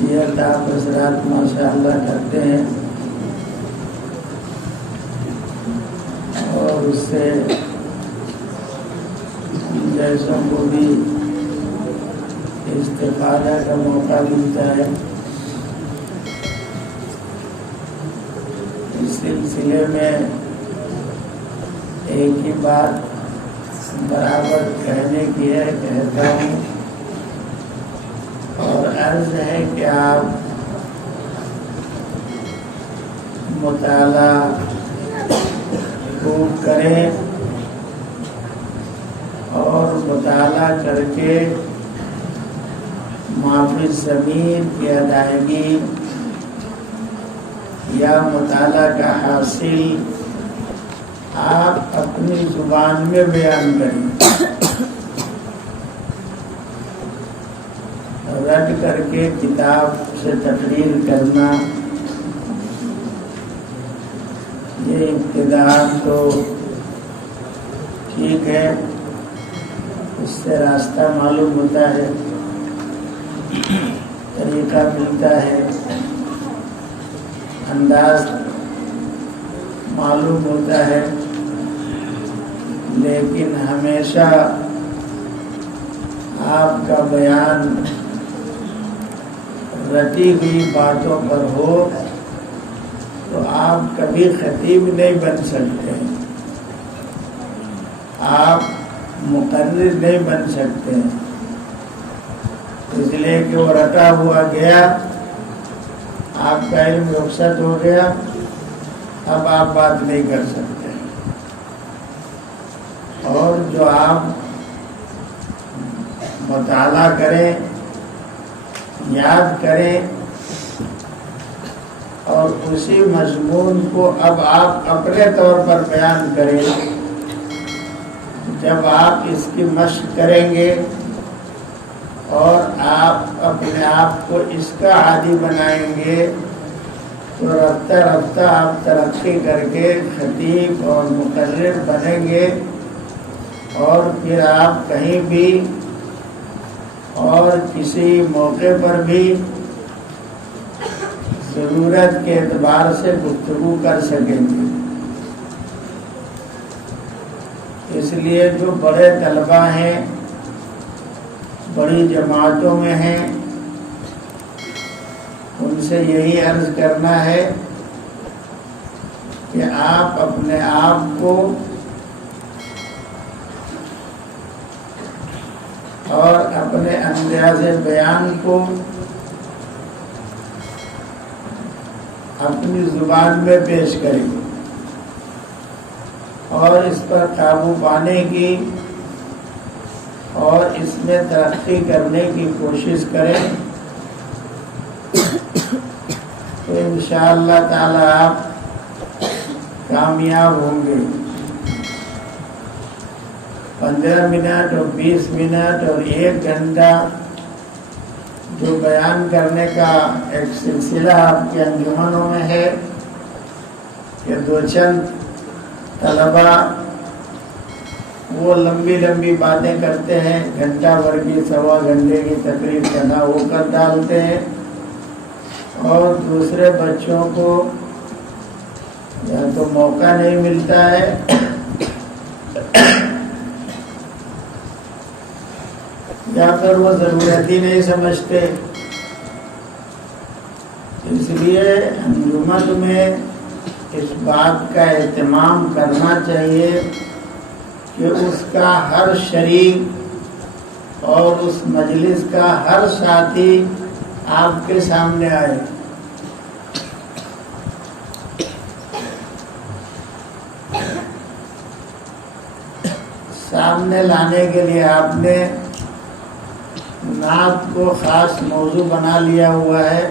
نصیحت آپ حضرات ماشاء اللہ کرتے ہیں اور اس سے جیسوں کو بھی استفادہ کا موقع ملتا ہے۔ اس سلسلے میں ایک ہی بات برابر کہنے کی ہے، کہتا ہوں، اور عرض ہے کہ آپ مطالعہ خوب کریں اور مطالعہ کر کے معافی ضمیر کی ادائیگی یا مطالعہ کا حاصل آپ اپنی زبان میں بیان کریں، رٹ کر کے کتاب سے تقریر کرنا یہ ابتدا تو ٹھیک ہے، اس سے راستہ معلوم ہوتا ہے، طریقہ ملتا ہے، انداز معلوم ہوتا ہے، لیکن ہمیشہ آپ کا بیان رٹی ہوئی باتوں پر ہو تو آپ کبھی خطیب نہیں بن سکتے، آپ مقرر نہیں بن سکتے، اس لیے کہ وہ رٹا ہوا گیا، آپ کا علم رخصت ہو گیا، اب آپ بات نہیں کر سکتے۔ اور جو آپ مطالعہ کریں، یاد کریں اور اسی مضمون کو اب آپ اپنے طور پر بیان کریں، جب آپ اس کی مشق کریں گے اور آپ اپنے آپ کو اس کا عادی بنائیں گے تو رفتہ رفتہ آپ ترقی کر کے خطیب اور مقرر بنیں گے، اور پھر آپ کہیں بھی اور کسی موقع پر بھی ضرورت کے اعتبار سے گفتگو کر سکیں گے۔ اس لیے جو بڑے طلباء ہیں، بڑی جماعتوں میں ہیں، ان سے یہی عرض کرنا ہے کہ آپ اپنے آپ کو اور اپنے انداز بیان کو اپنی زبان میں پیش کریں اور اس پر قابو پانے کی اور اس میں ترقی کرنے کی کوشش کریں، تو انشاءاللہ تعالی آپ کامیاب ہوں گے۔ 15 منٹ اور 20 منٹ اور 1 گھنٹہ جو بیان کرنے کا ایک سلسلہ آپ کے انجمنوں میں ہے کہ دو چند طلباء وہ لمبی لمبی باتیں کرتے ہیں، گھنٹہ بھر کی، سوا گھنٹے کی تقریر کرنا وہ کر ڈالتے ہیں، اور دوسرے بچوں کو یا تو موقع نہیں ملتا ہے یا پھر وہ ضرورت ہی نہیں سمجھتے۔ اس لیے انجمن میں اس بات کا اہتمام کرنا چاہیے کہ اس کا ہر شریک اور اس مجلس کا ہر ساتھی آپ کے سامنے آئے۔ سامنے لانے کے لیے آپ نے نعت کو خاص موضوع بنا لیا ہوا ہے،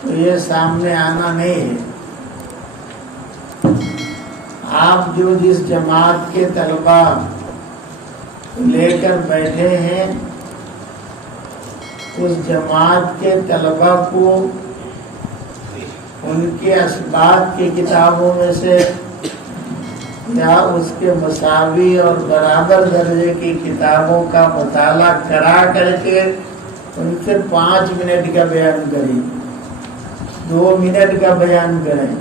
تو یہ سامنے آنا نہیں ہے۔ آپ جو جس جماعت کے طلباء لے کر بیٹھے ہیں، اس جماعت کے طلباء کو ان کے اسباق کی کتابوں میں سے یا اس کے مساوی اور برابر درجے کی کتابوں کا مطالعہ کرا کر کے ان سے 5 منٹ کا بیان کریں، 2 منٹ کا بیان کریں،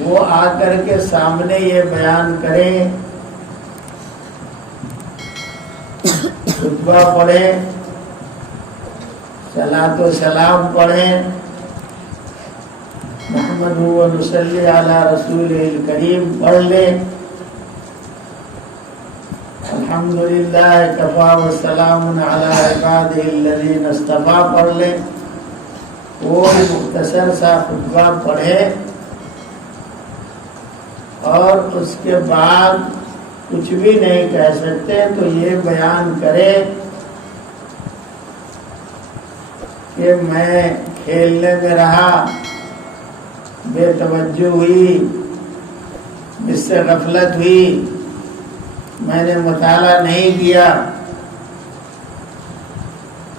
وہ آ کر کے سامنے یہ بیان کریں، خطبہ پڑھیں، صلاۃ و سلام پڑھیں، محمد و نصلی علی رسول الکریم پڑھ لیں، الحمدللہ کفا والسلام علی عبادہ الذین اصطفیٰ پڑھ لیں، کوئی مختصر سا خطبہ پڑھیں، اور اس کے بعد کچھ بھی نہیں کہہ سکتے تو یہ بیان کرے کہ میں کھیلنے میں رہا، بے توجہ ہوئی، مجھ سے غفلت ہوئی، میں نے مطالعہ نہیں کیا،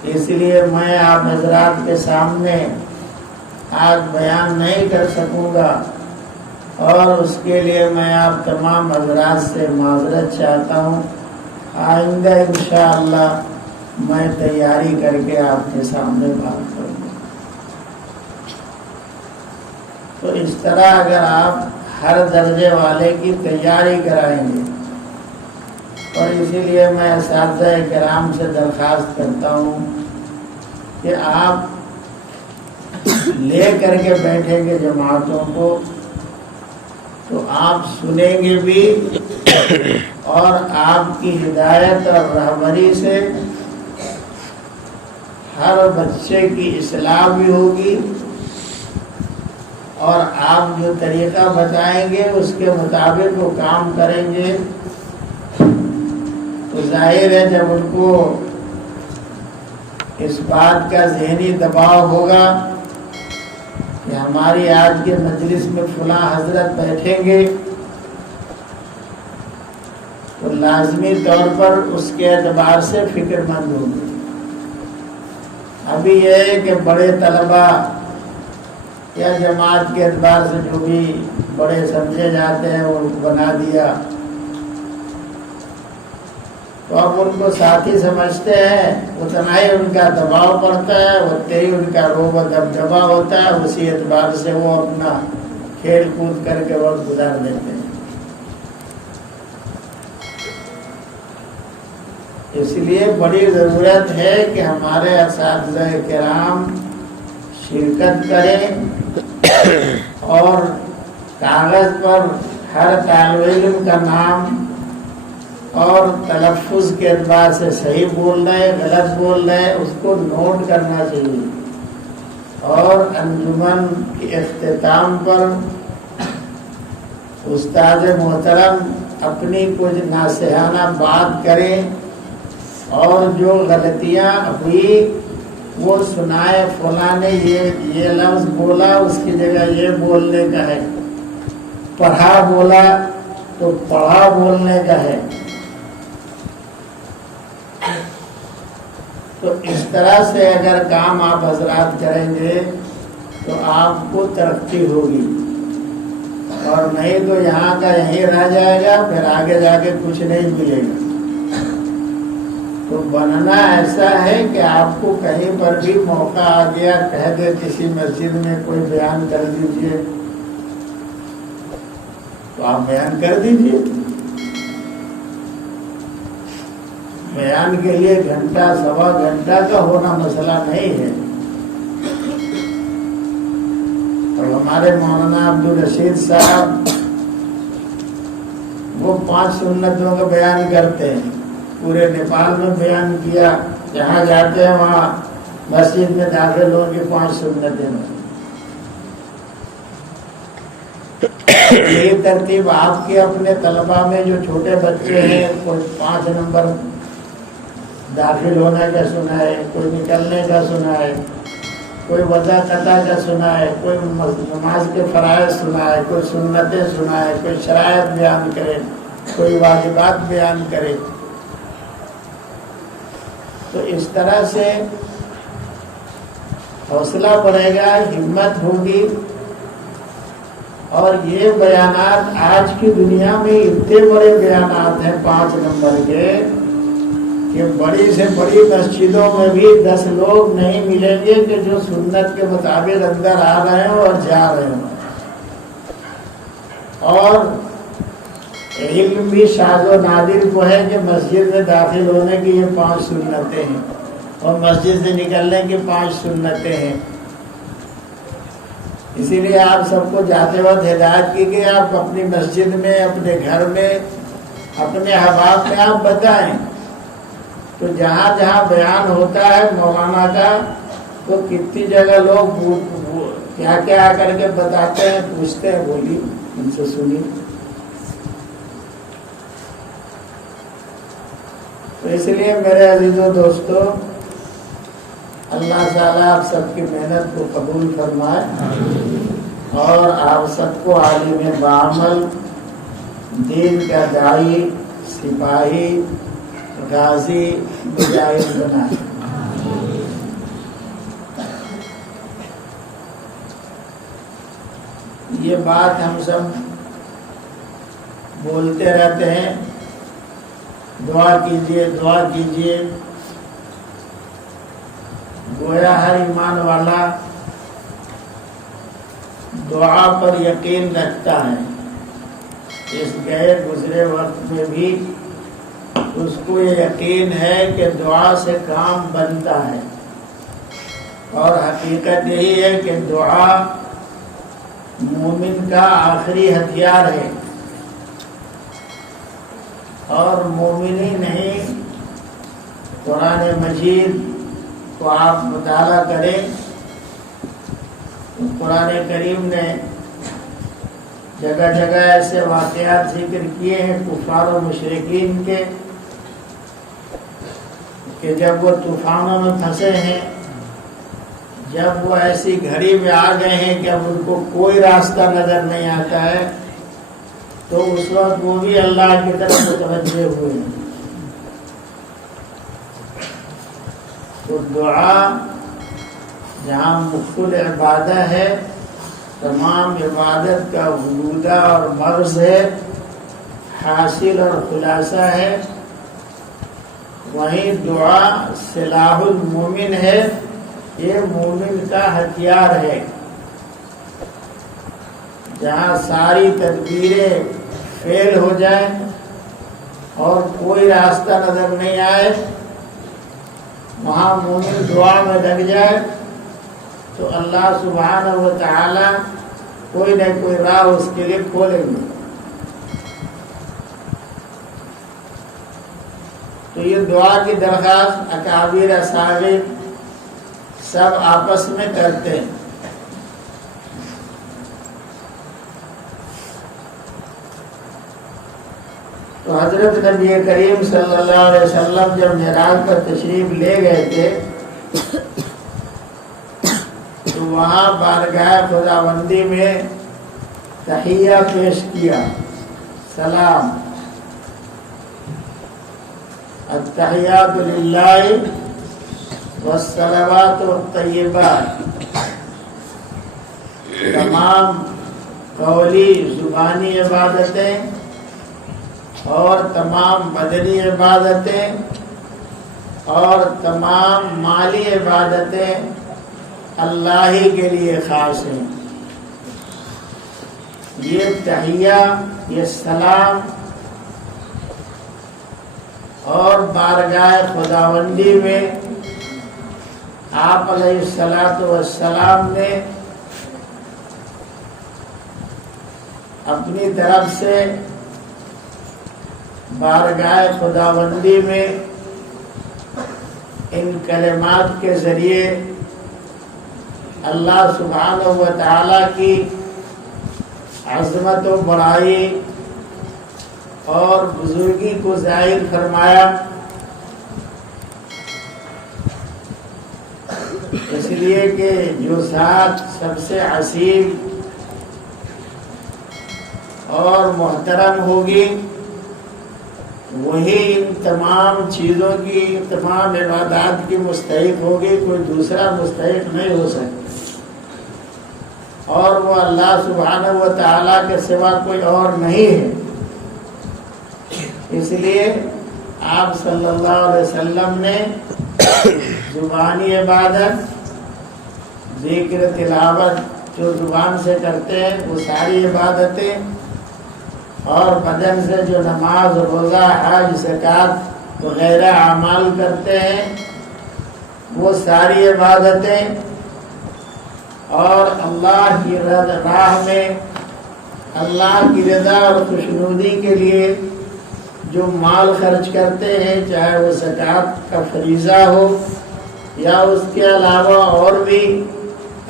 اس لیے میں آپ حضرات کے سامنے آج بیان نہیں کر سکوں گا، اور اس کے لیے میں آپ تمام حضرات سے معذرت چاہتا ہوں۔ آئندہ انشاءاللہ میں تیاری کر کے آپ کے سامنے بات کروں گا۔ تو اس طرح اگر آپ ہر درجے والے کی تیاری کرائیں گے، اور اسی لیے میں اساتذہ کرام سے درخواست کرتا ہوں کہ آپ لے کر کے بیٹھیں گے جماعتوں کو، تو آپ سنیں گے بھی، اور آپ کی ہدایت اور رہبری سے ہر بچے کی اصلاح بھی ہوگی، اور آپ جو طریقہ بتائیں گے اس کے مطابق وہ کام کریں گے، تو ظاہر ہے جب ان کو اس بات کا ذہنی دباؤ ہوگا کہ ہماری آج کے مجلس میں فلاں حضرت بیٹھیں گے، تو لازمی طور پر اس کے اعتبار سے فکر مند ہوگی۔ ابھی یہ ہے کہ بڑے طلبہ یا جماعت کے اعتبار سے جو بھی بڑے سمجھے جاتے ہیں وہ بنا دیا، تو اب ان کو ساتھی سمجھتے ہیں، اتنا ہی ان کا دباؤ پڑتا ہے، اتنا ہی ان کا روب و دبدبا ہوتا ہے، اسی اعتبار سے وہ اپنا کھیل کود کر کے وقت گزار دیتے ہیں۔ اس لیے بڑی ضرورت ہے کہ ہمارے اساتذہ کرام شرکت کریں، اور کاغذ پر ہر طالب علم کا نام اور تلفظ کے اعتبار سے صحیح بول رہے غلط بول رہے اس کو نوٹ کرنا چاہیے، اور انجمن کے اختتام پر استاد محترم اپنی کچھ ناصحانہ بات کریں، اور جو غلطیاں ہوئی وہ سنائے، فلاں نے یہ لفظ بولا اس کی جگہ یہ بولنے کا ہے، پڑھا بولا تو پڑھا بولنے کا ہے۔ تو اس طرح سے اگر کام آپ حضرات کریں گے تو آپ کو ترقی ہوگی، اور نہیں تو یہاں کا یہیں رہ جائے گا، پھر آگے جا کے کچھ نہیں ملے گا۔ تو بننا ایسا ہے کہ آپ کو کہیں پر بھی موقع آ گیا، کہہ دے کسی مسجد میں کوئی بیان کر دیجئے، تو آپ بیان کر دیجئے۔ بیان کے لیے گھنٹہ سوا گھنٹہ کا ہونا مسئلہ نہیں ہے۔ اور ہمارے مولانا عبدالرشید صاحب وہ 5 سنتوں کا بیان کرتے ہیں، پورے نیپال میں بیان کیا، جہاں جاتے ہیں وہاں مسجد میں داخل ہوں گے 5 سنتیں میں۔ یہی ترتیب آپ کے اپنے طلبہ میں جو چھوٹے بچے ہیں، کوئی 5 نمبر داخل ہونے کا سنا ہے، کوئی نکلنے کا سنا ہے، کوئی وضع قطع کا سنا ہے، کوئی نماز کے فرائض سنا ہے، کوئی سنتیں سنا ہے، کوئی شرائط بیان کرے، کوئی واجبات بیان کرے۔ تو اس طرح سے حوصلہ بڑھے گا، ہمت ہوگی، اور یہ بیانات آج کی دنیا میں اتنے بڑے بیانات ہیں 5 نمبر کے کہ بڑی سے بڑی مسجدوں میں بھی 10 لوگ نہیں ملیں گے کہ جو سنت کے مطابق اندر آ رہے ہوں اور جا رہے ہوں. اور علم بھی شاذ و نادر کو ہے کہ مسجد میں داخل ہونے کی یہ 5 سنتیں ہیں اور مسجد سے نکلنے کی 5 سنتیں ہیں. اسی لیے آپ سب کو جاتے وقت ہدایت کی کہ آپ اپنی مسجد میں، اپنے گھر میں، اپنے احباب میں آپ بتائیں. تو جہاں جہاں بیان ہوتا ہے مولانا کا تو کتنی جگہ لوگ کیا کیا کر کے بتاتے ہیں، پوچھتے ہیں، بولی ان سے سنی. تو اس لیے میرے عزیزو دوستو، اللہ تعالیٰ آپ سب کی محنت کو قبول فرمائے اور آپ سب کو عالم بعمل، دین کا داعی، سپاہی، غازی، مجاہد بنائے. یہ بات ہم سب بولتے رہتے ہیں، دعا کیجئے، دعا کیجئے. گویا ہر ایمان والا دعا پر یقین رکھتا ہے. اس گئے گزرے وقت میں بھی اس کو یہ یقین ہے کہ دعا سے کام بنتا ہے. اور حقیقت یہی ہے کہ دعا مومن کا آخری ہتھیار ہے. اور مومن ہی نہیں، قرآن مجید کو آپ مطالعہ کریں. قرآن کریم نے جگہ جگہ ایسے واقعات ذکر کیے ہیں کفار و مشرکین کے کہ جب وہ طوفانوں میں پھنسے ہیں، جب وہ ایسی گھڑی میں آ گئے ہیں کہ اب ان کو کوئی راستہ نظر نہیں آتا ہے، تو اس وقت وہ بھی اللہ کی طرف متوجہ ہوئے ہیں. تو دعا جہاں مخل عبادہ ہے، تمام عبادت کا حدودہ اور مغز ہے، حاصل اور خلاصہ ہے، وہیں دعا سلاح المومن ہے. یہ مومن کا ہتھیار ہے. جہاں ساری تدبیریں فیل ہو جائیں اور کوئی راستہ نظر نہیں آئے، وہاں مومن دعا میں لگ جائے تو اللہ سبحانہ و تعالی کوئی نہ کوئی راہ اس کے لیے کھولیں گے. تو یہ دعا کی درخواست اکابر اصحاب سب آپس میں کرتے ہیں. تو حضرت نبی کریم صلی اللہ علیہ وسلم جب معراج پر تشریف لے گئے تھے تو وہاں بارگاہ خداوندی میں تحیہ پیش کیا، سلام. التحیات للہ والصلوات والطیبات. تمام قولی زبانی عبادتیں اور تمام بدنی عبادتیں اور تمام مالی عبادتیں اللہ ہی کے لیے خاص ہیں. یہ تحیہ، یہ سلام اور بارگاہ خداوندی میں آپ علیہ الصلاۃ والسلام نے اپنی طرف سے بارگاہ خداوندی میں ان کلمات کے ذریعے اللہ سبحانہ و تعالی کی عظمت و بڑائی اور بزرگی کو ظاہر فرمایا. اس لیے کہ جو ذات سب سے عظیم اور محترم ہوگی وہی ان تمام چیزوں کی، تمام عبادات کی مستحق ہوگی. کوئی دوسرا مستحق نہیں ہو سکتا، اور وہ اللہ سبحانہ و تعالیٰ کے سوا کوئی اور نہیں ہے. اس لیے آپ صلی اللہ علیہ وسلم نے زبانی عبادت، ذکر تلاوت جو زبان سے کرتے ہیں وہ ساری عبادتیں، اور بدن سے جو نماز، روزہ، حج، زکوٰۃ وغیرہ اعمال کرتے ہیں وہ ساری عبادتیں، اور اللہ کی راہ میں اللہ کی رضا اور خوشنودی کے لیے جو مال خرچ کرتے ہیں، چاہے وہ زکوٰۃ کا فریضہ ہو یا اس کے علاوہ اور بھی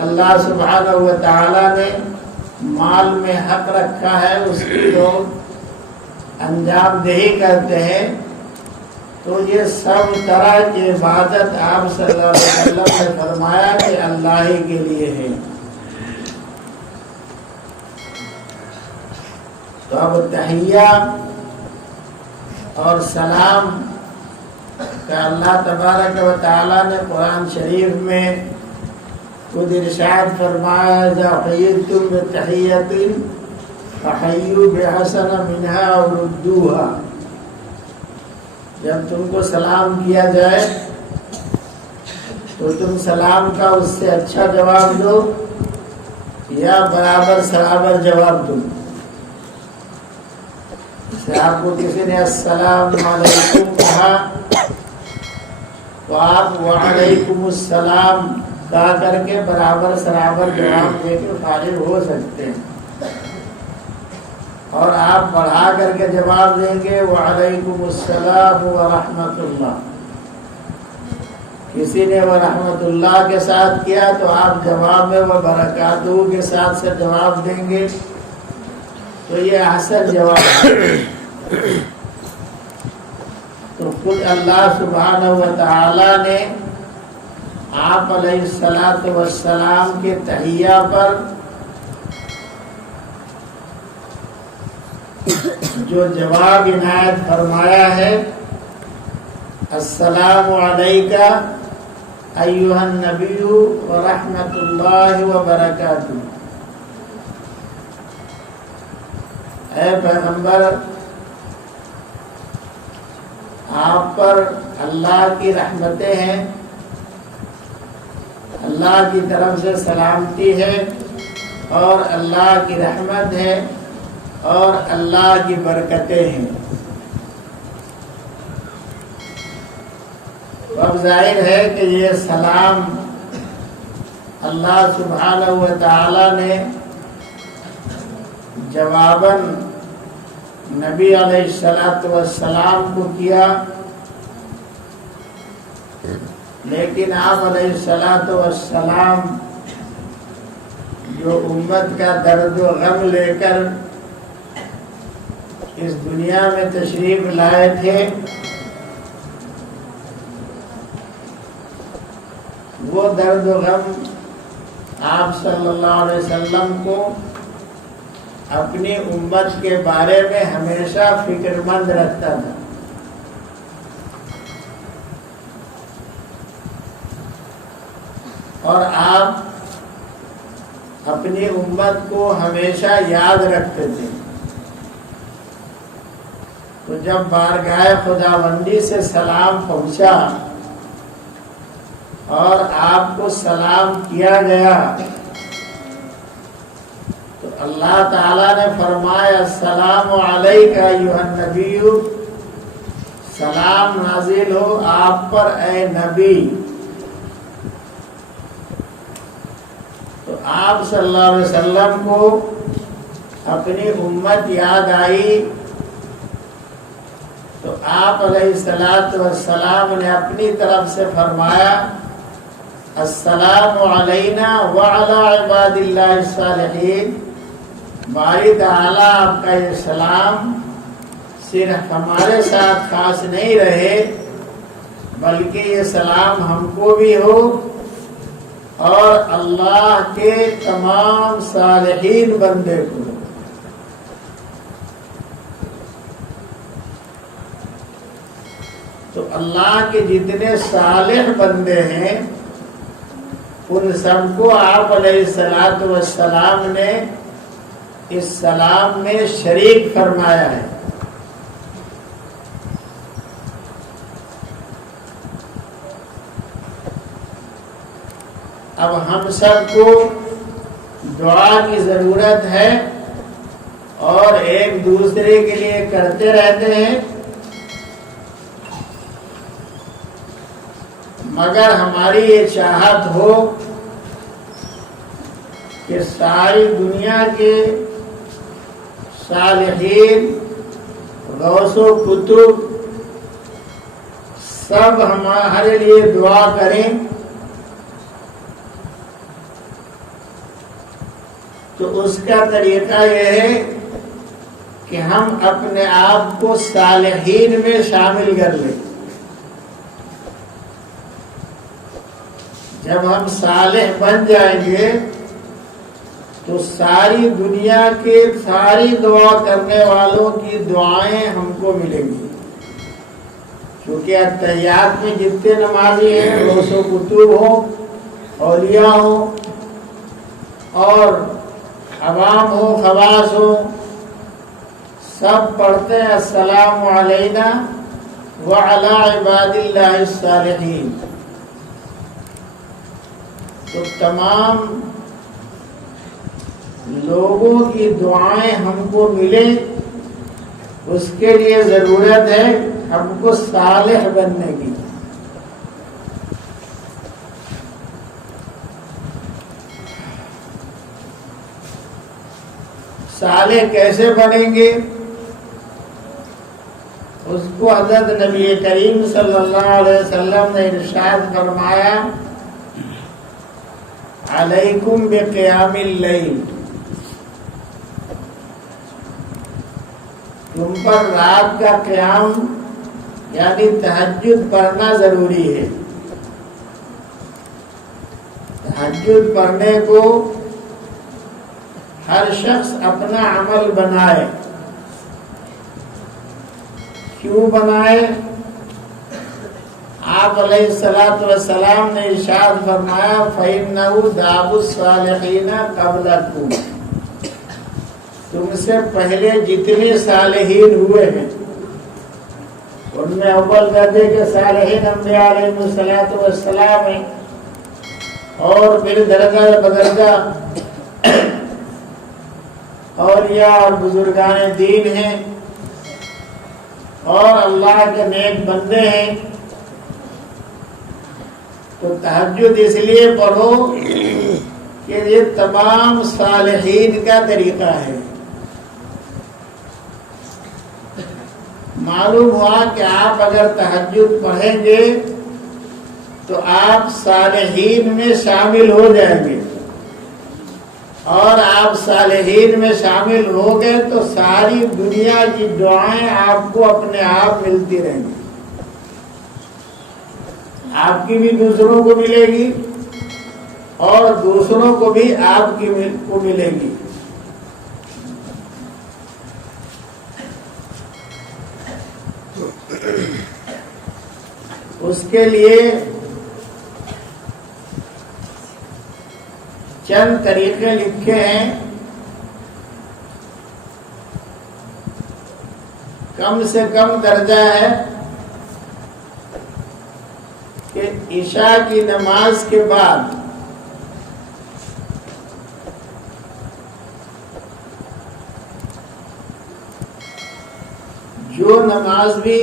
اللہ سبحانہ و تعالی نے مال میں حق رکھا ہے، اس کی لوگ انجام دہی کرتے ہیں، تو یہ سب طرح کی عبادت آپ صلی اللہ علیہ وسلم نے فرمایا کہ اللہ ہی کے لیے ہے۔ تو اب تحیہ اور سلام کا اللہ تبارک و تعالی نے قرآن شریف میں خود ارشاد فرمایا، اذا حییتم بتحیۃ فحیوا بأحسن منها او ردوها، جب تم کو سلام کیا جائے تو تم سلام کا اس سے اچھا جواب دو یا برابر سرابر جواب دو۔ جیسے آپ کو کسی نے السلام علیکم کہا تو آپ وعلیکم السلام کہا کر کے برابر سرابر جواب دے کے فارغ ہو سکتے ہیں، اور آپ بڑھا کر کے جواب دیں گے وعلیکم السلام ورحمۃ اللہ۔ کسی نے ورحمۃ اللہ کے ساتھ کیا تو آپ جواب میں وبرکاتہ کے ساتھ سے جواب دیں گے، تو یہ احسن جواب ہے۔ تو خود اللہ سبحانہ و تعالی نے آپ علیہ السلام کے تحیہ پر جو جواب عنایت فرمایا ہے، السلام علیکہ ایھا النبی ورحمۃ اللہ وبرکاتہ، اے پیغمبر آپ پر اللہ کی رحمتیں ہیں، اللہ کی طرف سے سلامتی ہے، اور اللہ کی رحمت ہے، اور اللہ کی برکتیں ہیں۔ اب ظاہر ہے کہ یہ سلام اللہ سبحانہ و تعالی نے جواباً نبی علیہ السلام کو کیا، لیکن آپ علیہ السلام جو امت کا درد و غم لے کر اس دنیا میں تشریف لائے تھے، وہ درد و غم آپ صلی اللہ علیہ وسلم کو اپنی امت کے بارے میں ہمیشہ فکر مند رکھتا تھا، اور آپ اپنی امت کو ہمیشہ یاد رکھتے تھے۔ تو جب بارگاہ خداوندی سے سلام پہنچا اور آپ کو سلام کیا گیا تو اللہ تعالیٰ نے فرمایا السلام علیکہ ایھا النبی، سلام نازل ہو آپ پر اے نبی۔ تو آپ صلی اللہ علیہ وسلم کو اپنی امت یاد آئی، تو آپ علیہ السلام نے اپنی طرف سے فرمایا السلام علینا وعلی عباد اللہ الصالحین، باری تعالیٰ آپ کا یہ سلام صرف ہمارے ساتھ خاص نہیں رہے، بلکہ یہ سلام ہم کو بھی ہو اور اللہ کے تمام صالحین بندے کو۔ تو اللہ کے جتنے صالح بندے ہیں ان سب کو آپ علیہ السلام نے اس سلام میں شریک فرمایا ہے۔ اب ہم سب کو دعا کی ضرورت ہے اور ایک دوسرے کے لیے کرتے رہتے ہیں، مگر ہماری یہ چاہت ہو کہ ساری دنیا کے صالحین، غوث و کتب سب ہمارے لیے دعا کریں، تو اس کا طریقہ یہ ہے کہ ہم اپنے آپ کو صالحین میں شامل کر لیں۔ جب ہم صالح بن جائیں گے تو ساری دنیا کے ساری دعا کرنے والوں کی دعائیں ہم کو ملیں گی، کیونکہ اتحیات میں جتنے نمازی ہیں، غوث و کتب ہوں، اولیاء ہوں اور عوام ہو، خواص ہو، سب پڑھتے ہیں السلام علینا وعلی عباد اللہ الصالحین۔ تو تمام لوگوں کی دعائیں ہم کو ملیں، اس کے لیے ضرورت ہے ہم کو صالح بننے کی۔ صالح کیسے بنیں گے؟ اس کو حضرت نبی کریم صلی اللہ علیہ وسلم نے ارشاد فرمایا، علیکم بقیام اللیل، تم پر رات کا قیام یعنی تہجد پڑھنا ضروری ہے۔ تہجد پڑھنے کو ہر شخص اپنا عمل بنائے۔ کیوں بنائے؟ آپ علیہ الصلوۃ والسلام نے ارشاد فرمایا، فَإِنَّهُ دَابُ الصَّالِحِينَ قَبْلَكُمْ، تم سے پہلے جتنے صالحین ہوئے ہیں ان میں اول درجے کے صالحین انبیاء علیہ الصلوۃ والسلام ہیں، اور پھر درجہ بدرجہ اولیاء اور بزرگان دین ہیں، اور اللہ کے نیک بندے ہیں۔ تو تہجد اس لیے پڑھو کہ یہ تمام صالحین کا طریقہ ہے۔ معلوم ہوا کہ آپ اگر تہجد پڑھیں گے تو آپ صالحین میں شامل ہو جائیں گے، اور آپ صالحین میں شامل ہو گئے تو ساری دنیا کی دعائیں آپ کو اپنے آپ ملتی رہیں گی، آپ کی بھی دوسروں کو ملے گی اور دوسروں کو بھی آپ کی کو ملے گی۔ اس کے لیے چند طریقے لکھے ہیں۔ کم سے کم درجہ ہے کہ عشاء کی نماز کے بعد جو نماز بھی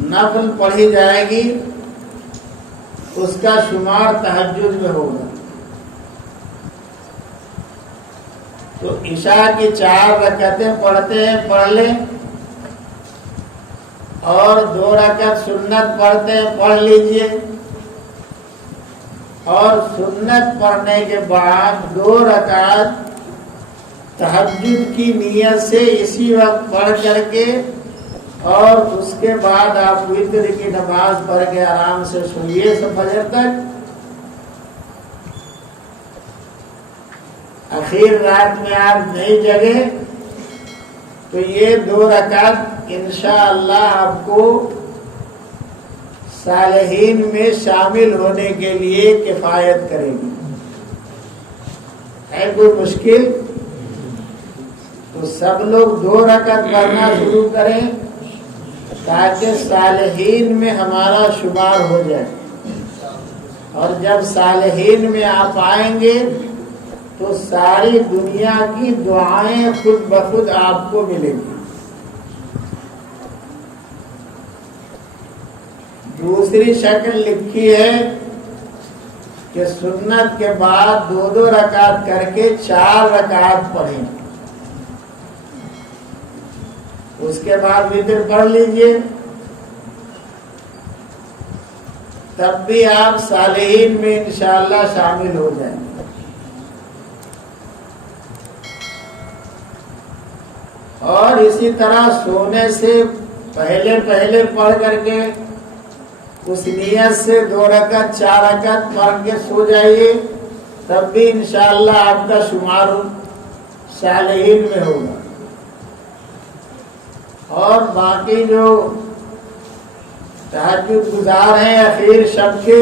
نفل پڑھی جائے گی اس کا شمار تہجد میں ہوگا۔ تو عشاء کی 4 رکعتیں پڑھتے ہیں پڑھ لیں، اور 2 رکعت سنت پڑھتے ہیں پڑھ لیجئے، اور سنت پڑھنے کے بعد 2 رکعت تہجد کی نیت سے اسی وقت پڑھ کر کے، اور اس کے بعد آپ وتر کی نماز پڑھ کے آرام سے سوئیے فجر تک۔ اخیر رات میں آپ نہیں جگے تو یہ 2 رکعت انشاءاللہ آپ کو صالحین میں شامل ہونے کے لیے کفایت کرے گی۔ ہے کوئی مشکل؟ تو سب لوگ 2 رکعت پڑھنا شروع کریں تاکہ صالحین میں ہمارا شمار ہو جائے۔ اور جب صالحین میں آپ آئیں گے تو ساری دنیا کی دعائیں خود بخود آپ کو ملیں گی۔ دوسری شکل لکھی ہے کہ سنت کے بعد 2 رکعت کر کے 4 رکعت پڑھیں، اس کے بعد وتر پڑھ لیجئے، تب بھی آپ صالحین میں انشاءاللہ شامل ہو جائیں گے۔ اور اسی طرح سونے سے پہلے پڑھ کر کے اس نیت سے 2 رکعت 4 رکعت پڑھ کے سو جائیے، تب بھی انشاءاللہ آپ کا شمار صالحین میں ہوگا۔ اور باقی جو تہجد گزار ہیں اخیر شب کے،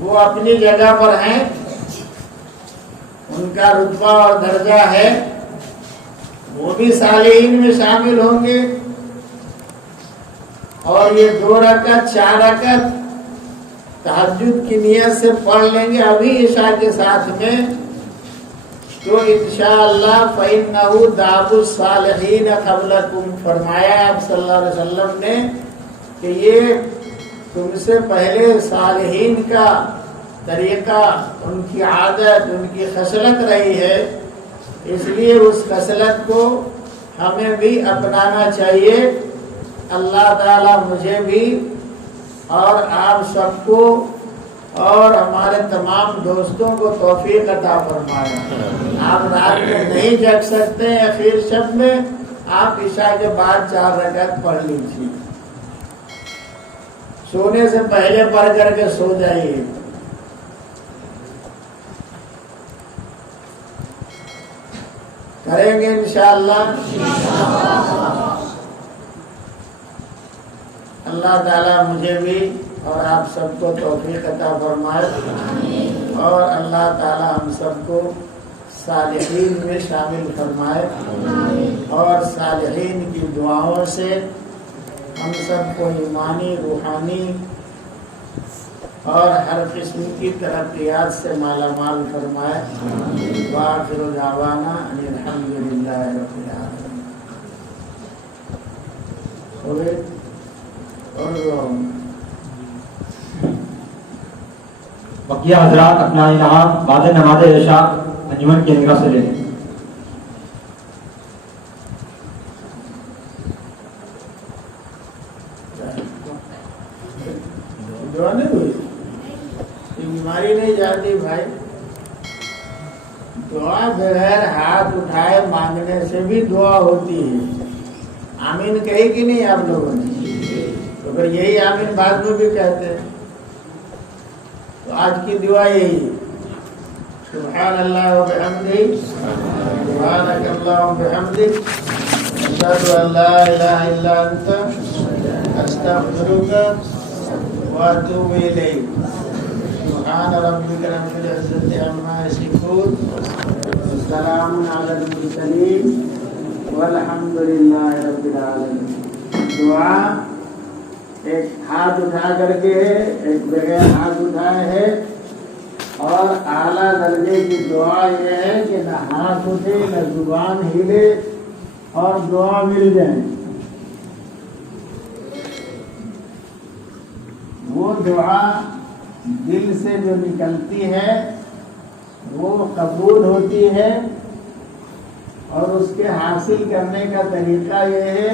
وہ اپنی جگہ پر ہیں، ان کا رتبہ اور درجہ ہے، وہ بھی صالحین میں شامل ہوں گے۔ اور یہ 2 رکعت 4 رکعت تہجد کی نیت سے پڑھ لیں گے ابھی عشاء کے ساتھ میں، تو انشاءاللہ فَإِنَّهُ دَابُ الصَّالِحِينَ قَبْلَكُمْ، فرمایا آپ صلی اللہ علیہ وسلم نے کہ یہ تم سے پہلے صالحین کا طریقہ، ان کی عادت، ان کی خصلت رہی ہے، اس لیے اس خصلت کو ہمیں بھی اپنانا چاہیے۔ اللہ تعالیٰ مجھے بھی اور آپ سب کو اور ہمارے تمام دوستوں کو توفیق عطا فرمائے۔ آپ رات میں نہیں جگ سکتے ہیں اخیر شب میں، آپ عشاء کے بعد 4 رکعت پڑھ لیجیے، سونے سے پہلے پڑھ کر کے سو جائیے۔ کریں گے انشاءاللہ۔ اللہ تعالیٰ مجھے بھی اور آپ سب کو توفیق عطا فرمائے، اور اللہ تعالیٰ ہم سب کو صالحین میں شامل فرمائے، اور صالحین کی دعاؤں سے ہم سب کو ایمانی، روحانی اور ہر قسم کی ترقیات سے مالا مال فرمائے۔ وآخر دعوانا ان الحمدللہ رب العالمین۔ بقیہ حضرات اپنا انعام بعد نماز عشاء انجمن کی نگاہ سے لے لیں۔ دعا نہیں ہوئی، بیماری نہیں جاتی بھائی، دعا بغیر ہاتھ اٹھائے مانگنے سے بھی دعا ہوتی ہے۔ آمین کہی کہ نہیں آپ لوگوں نے؟ تو پھر یہی آمین بعد میں بھی کہتے ہیں۔ تو آج کی دعا یہی ہے، سبحان اللہ و بحمدہ، سبحانک اللہم بحمدک، اشہد ان لا الہ الا انت، استغفرک واتوب الیک۔ سبحان ربک رب العزت عما یصفون، وسلام علی المرسلین، والحمد للہ رب العالمین۔ دعا ایک ہاتھ اٹھا کر کے ہے، ایک بغیر ہاتھ اٹھائے ہے، اور اعلیٰ درجے کی دعا یہ ہے کہ نہ ہاتھ اٹھے نہ زبان ہلے اور دعا مل جائے۔ وہ دعا دل سے جو نکلتی ہے وہ قبول ہوتی ہے، اور اس کے حاصل کرنے کا طریقہ یہ ہے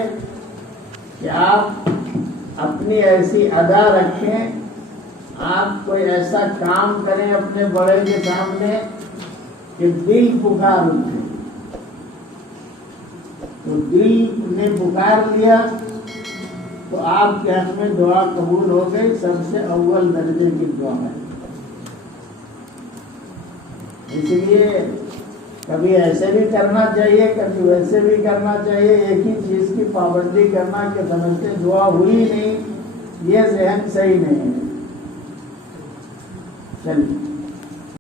کہ آپ اپنی ایسی ادا رکھیں، آپ کوئی ایسا کام کریں اپنے بڑے کے سامنے کہ دل پکار اٹھے۔ تو دل نے پکار لیا تو آپ کے حق میں دعا قبول ہو گئی، سب سے اول درجے کی دعا ہے۔ اس لیے کبھی ایسے بھی کرنا چاہیے، کبھی ویسے بھی کرنا چاہیے، ایک ہی چیز کی پابندی کرنا کہ سمجھتے دعا ہوئی نہیں، یہ ذہن صحیح نہیں ہے۔ چلیے